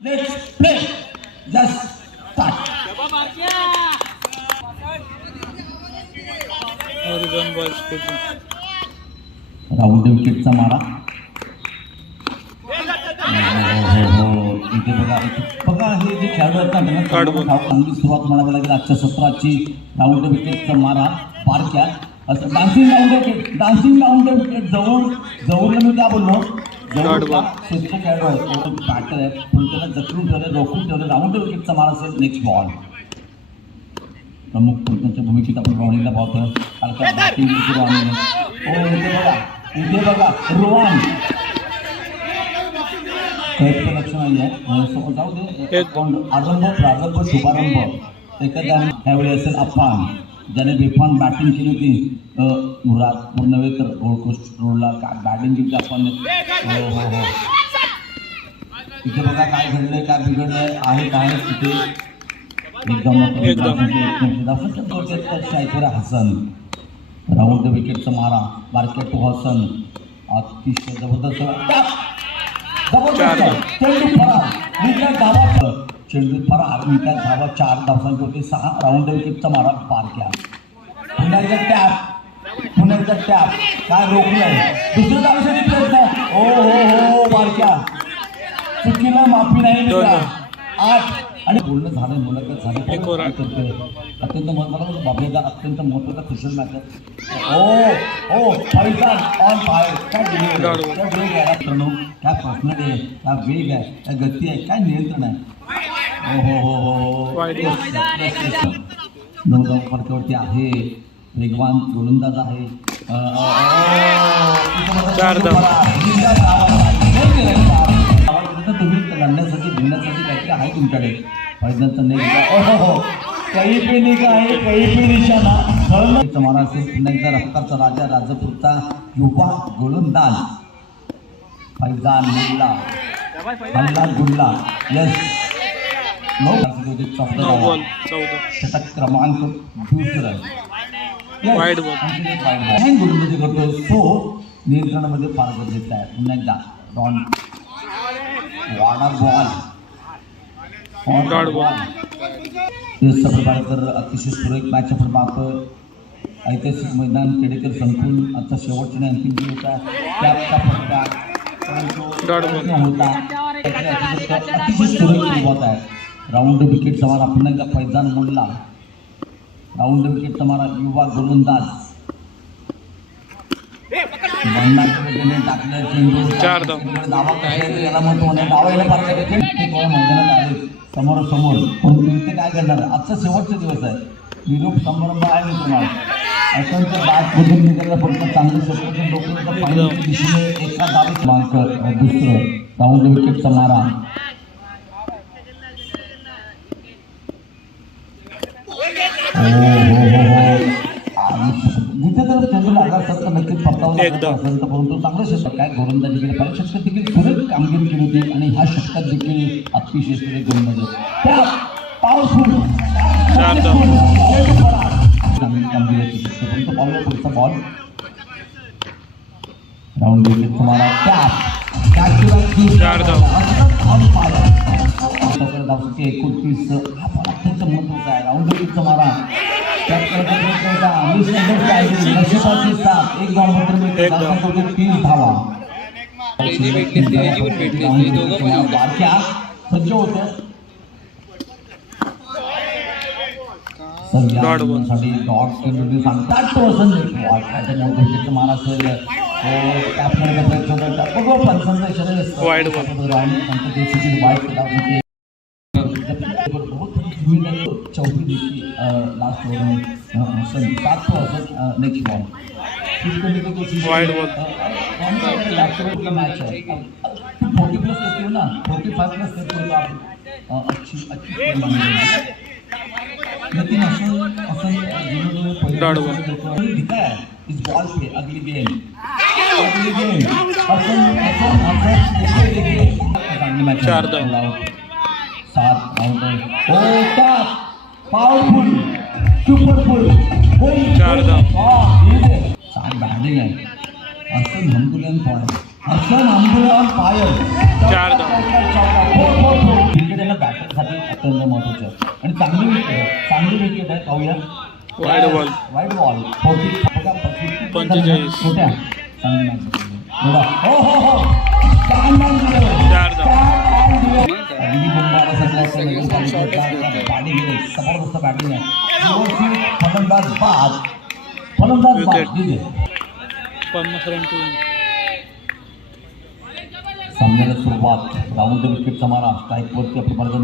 Let's play. Just start. Round विकेटचा मारा. इथे बघा बघा हे जे खेळाडू आहेत ना त्यांना चांगली सुरुवात म्हणावी लागेल आजच्या सत्राची. राऊंड विकेटचा मारा बारक्या असं डान्सिंग राऊंड विकेट जवळ मी त्या बोललो स्वच्छ खेळाडू आहेत बॅटर आहेत पण त्याला जखडून ठेवले रोखून ठेवले. राऊंड विकेटचा मारा असेल नेक्स्ट बॉल. प्रमुख त्यांच्या भूमिकेत आपण रॉनिंगला पाहतोय कारण बॅटिंग सुरू इथे बघा रोहन लक्ष नाही आहे जाऊ दे. प्रारंभ शुभारंभ एखाद्या ह्यावेळी असेल अफान ज्याने बेफान बॅटिंग केली होती मुराद नव्हे तर गोल्ड कोस्ट रोडला काय बॅटिंग केली आपण. हो तिथे बघा काय घडलंय काय बिघडलंय आहे काय तिथे एकदम हसन. राऊंड विकेटचा मारा बारक्या टू हसन अतिशय जबरदस्त चेंडू फरार विकेट धावा 4 धावांची होती 6. राऊंड विकेटचा मारा बारक्या पुण्याचा टॅप काय रोखलंय दुसरं धावसाठी प्रयत्न. हो बारक्या चुकीला माफी नाही 8 आणि बोलणं झालं मुलाखत झाली अत्यंत महत्वाचं बाबलेदा अत्यंत महत्वाचा खुशल मॅच आहे. हो फैजान ऑन फायर काय वेग आहे प्रणव काय पर्सनल आहे काय वेग आहे काय गती आहे काय नियंत्रण आहे. हो 9 फरकावरती आहे वेगवान गोलंदाज आहे. तुम्ही लढण्यासाठी भिडण्यासाठी काहीतरी आहे तुमच्याकडे फैजानचं नाही काही पे निघाय काही पे निशाणा तुम्हाला असेल पुन्हा एकदा रक्ताचा राजा राजपूरचा युवा गोलंदाज फैजान मुल्ला हल्ला गुल्ला यस षटक क्रमांक 2 गोलंदाजी करतोय तो नियंत्रणामध्ये फार गरजेचं आहे. पुन्हा एकदा रॉन वाडा बॉल सफरबाळकर अतिशय सुरेख मॅच आपण पाहतोय. ऐतिहासिक मैदान केडेकर संकुल आता शेवटच्या अंतिम दिवस आहे त्याचा फटका होता अतिशय सुरेख सुरुवात आहे. राऊंड विकेट समार आपण एकदा फैजान मुल्ला राऊंड विकेट समारा युवा गोलंदाज टाकलं चेंडू धावा याला महत्व धावायला पाहिजे मैदानात आले समोर पण ते काय करणार. आजचा शेवटचा दिवस आहे निरोप समारंभ आहे मी तुम्हाला अत्यंत बॅट बदलून निघायला फक्त चांगलं सपोर्शन डोक्याच्या पाण्याच्या दिशेने एका धावे क्रमांक 2 राऊंड विकेटचा मारा. जिथे जर चेंडू लागला असेल तर नक्कीच परतावला असेल तर परंतु चांगलं षटक काय गोलंदाजी केली पाहिजे. षटकात देखील सुरेख कामगिरी केली होती आणि ह्या षटकात देखील अतिशय सुरेख गोलंदाजी पॉवरफुल कामगिरी होती परंतु पाहूया पुढचा बॉल. राऊंड विकेट तुम्हाला धावसाठी 29 हा बॉल अत्यंत महत्वाचा आहे. राऊंड विकेटचा मारा एक धाव मात्र 3 धावा बारक्या सज्ज होते साठी डॉट सांगतात तो असं मारा असेल वाईट चौथी देखील लास्ट ओव्हर 7 असं नेक्स्ट बॉल मॅच आहे 40+ करते ना 45+ करते आप अच्छी लेकिन असं इस बॉल पे अगली game match 7 round powerful superful 4 batting आहे. हसन हमदुल्लाह पायर 4 धावा साठी अत्यंत महत्वाचे आहे आणि चांगली विकेट आहे. पाहूया वाईड बॉल 45 छोट्या चांगली जबरदस्त बॅटिंग आहे. फलंदाज सामन्याला सुरुवात राऊंड विकेटचा मारा स्ट्राईकवरती आपली मार्ग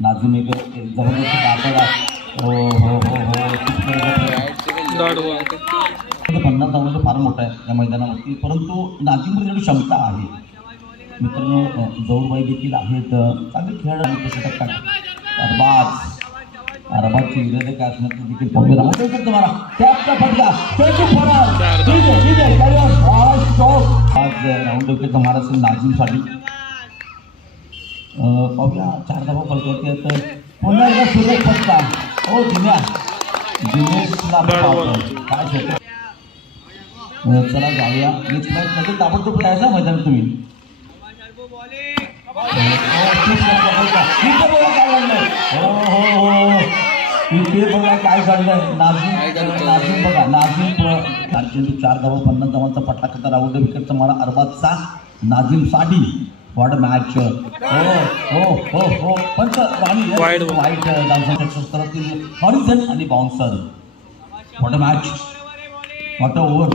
नाझीम एक जबरदस्त काढला. हो 50 धावांचं फार मोठा आहे या मैदानावरती, परंतु नाझीममध्ये जेवढी क्षमता आहे मित्रांनो, जवळबाई देखील आहेत, चांगले खेळ आहे. अरबाजची विरोधक काय असणार ते देखील पाहूया. राऊंड तुम्हाला त्याचा फटका आज राऊंड विकेटचा मारा असेल नाझीमसाठी. पाहूया 4 धावा फलकवरती आहेत. पुन्हा एकदा सुरेख फटका. हो दिनेशला काय शोध. चला जाऊया नेक्स्ट मॅच मध्ये ताबडतोब जायचा मैदान तुम्ही. इथे बघा काय घडलंय. नाझीम बघा अर्जेंटी 4 धावा 50 धावांचा पटला करता राऊंड विकेटचा मारा अरबाजचा नाझीम साठी. What match. हो पंच वाईट हॉरिझन आणि bouncer. What match, what over.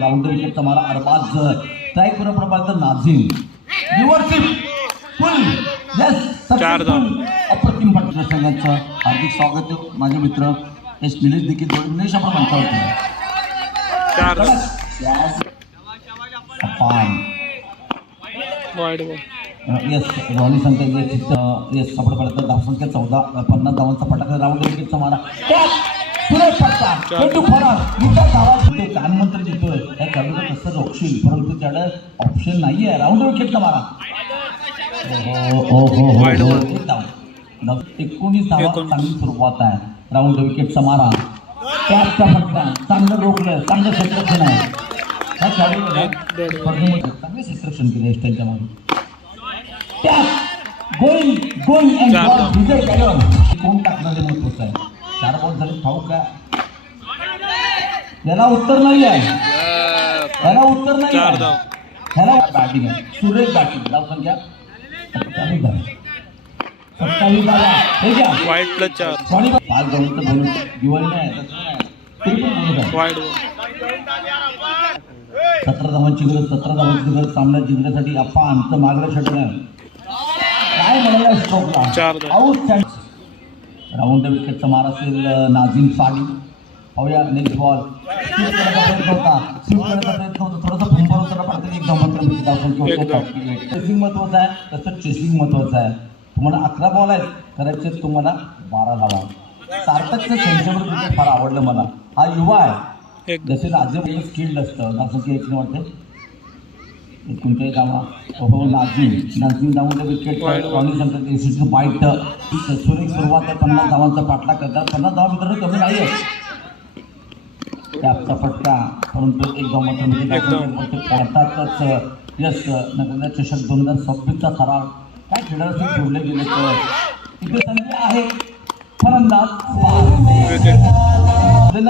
Round विकेटचा मारा अरबाज स्ट्राईक बरोबर पाहिजे नाझीम. अप्रतिम फटका. संघाचं हार्दिक स्वागत. माझे मित्र एस निलेश देखील निलेश आपण मंचावरती येस रॉनी सांगता येस आपण पर्यंत धावसंख्या 50 धावांचा फटाका. राऊंड विकेटचा मारा सुरेश फटका फरार. कानमंत्र जितोय त्या खेळाडूला कसं रोखशील, परंतु त्याला ऑप्शन नाही आहे. राऊंड विकेटचा मारा 19 धावा. चांगली सुरुवात आहे. राऊंड विकेटचा मारा त्याचा फटका चांगलं रोखलं, चांगलं क्षेत्ररक्षण आहे. ह्या खेळाडूला चांगले क्षेत्ररक्षण केले स्टेलच्या मागे. कोण टाकणारे महत्वाचं आहे. 4 बॉल झाले ठाऊक आहे. याला उत्तर नाही आहे. ह्याला बॅटिंग आहे. सुरेश बॅटिंग. धाव संख्या 27 झाला. 5 धावांचं बोलून दिवाळी नाही तरी पण 17 धावांची गरज सामन्यात जिंकण्यासाठी. अप्पा आमचं मागलं षटक आहे. काय म्हणाला स्ट्रोकला आउट. राऊंड विकेटचा मारा असेल नाझीम साठी. पाहूया नेक्स्ट बॉल. स्वीप करण्याचा प्रयत्न होता थोडासा फंबर होता पडते. एक धाव. चेसिंग महत्वाचं आहे, तसं चेसिंग महत्वाचं आहे. तुम्हाला 11 बॉल आहेत करायचे, तुम्हाला 12 धावा. सार्थकचं सेंचुरी क्रिकेट फार आवडलं मला. हा युवा आहे, जसे राजे स्किल्ड असतं. धावसंख्या 1 वाटते कोणत्याही धावा. हो नाझीम धावून विकेट. रॉनी सांगतात एसीचं बाईट. सुरेख सुरुवात आहे. 50 धावांचा पाठला करतात. 50 धावा मित्रांनो कमी नाही आहे. त्याचा फटका, परंतु 1 धाव मात्र अर्थातच यस नगरला चषक 2026चा ठराव. काय खेळाडू जोडले गेले तर इथे संधी आहे. फलंदाज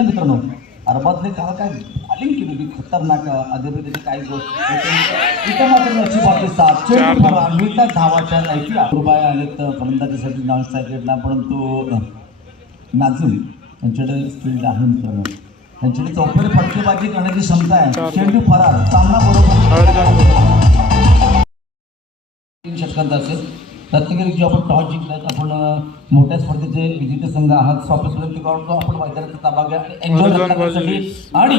मित्रांनो अरबाजने काल काय बॉलिंग केली होती खतरनाक. आधी काही गोष्ट इथं मात्र नशिबाचे 7 मिळतात धावाच्या ऐकूया. रुपये आलेत फलंदाजीसाठी नॉन स्ट्रायकेटला, परंतु नाझीम त्यांच्याकडे स्किल्ड आहे मित्रांनो. त्यांच्याकडे चौफेर फटकेबाजी करण्याची क्षमता आहे. चेंडू फरार. सामना बरोबर 3 षटकांचा असेल. प्रत्येक जो आपण टॉस जिंकलात, आपण मोठ्या स्पर्धेचे विजेते संघ आहात. स्वागत विनंती करतो आपण मैदानाचा ताबा घ्या एन्जॉय करण्यासाठी. आणि